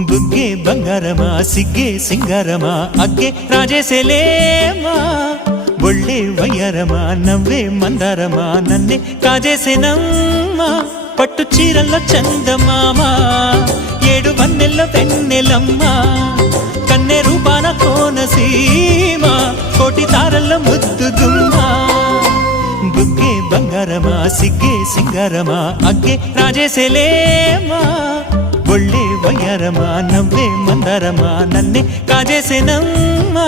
బుగ్గే బంగారమా సిగ్గే సింగారమా అగ్గే రాజేసేలేమా ఒళ్ళే వయ్యారమా నవ్వే మందారమా నన్నే కాజేసేనమ్మా పట్టు చీరల్లో చందమామా ఏడు వన్నెల్లో వెన్నెలమ్మా కన్నె రూపాన కోనసీమ కోటి తారల్లో ముద్దుగుమ్మా బుగ్గే బంగారమా సిగ్గే సింగారమా అగ్గే రాజేసేలేమా ఒళ్ళే వయ్యారమా నవ్వే మందారమా నన్నే కాజేసేనమ్మా